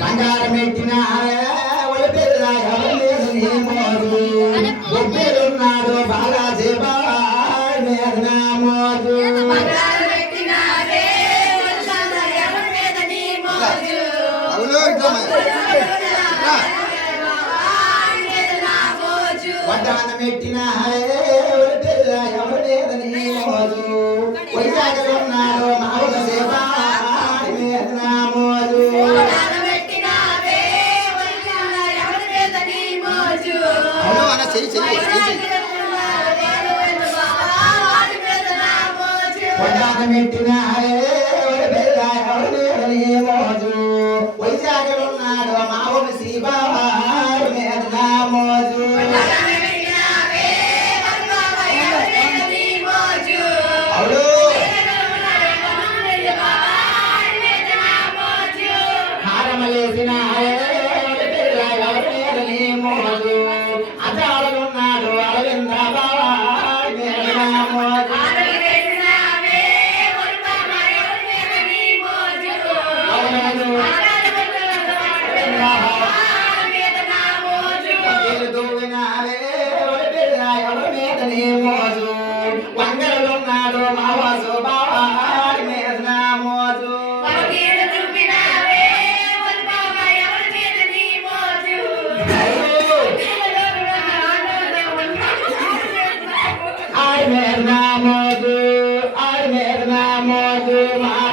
బంగారం పెట్టిన గొప్పిలున్నాడు బాలాజీ బాయ్ మీద నా మోజు అవును ఇట్లా మరి. ఇట్లా. వడ్డాన పెట్టిన ఒలి చెయ్యి చెయ్యి పెట్టిన పిల్ల ఎవరు లేదు నీ I am Namodu, I am Namodu,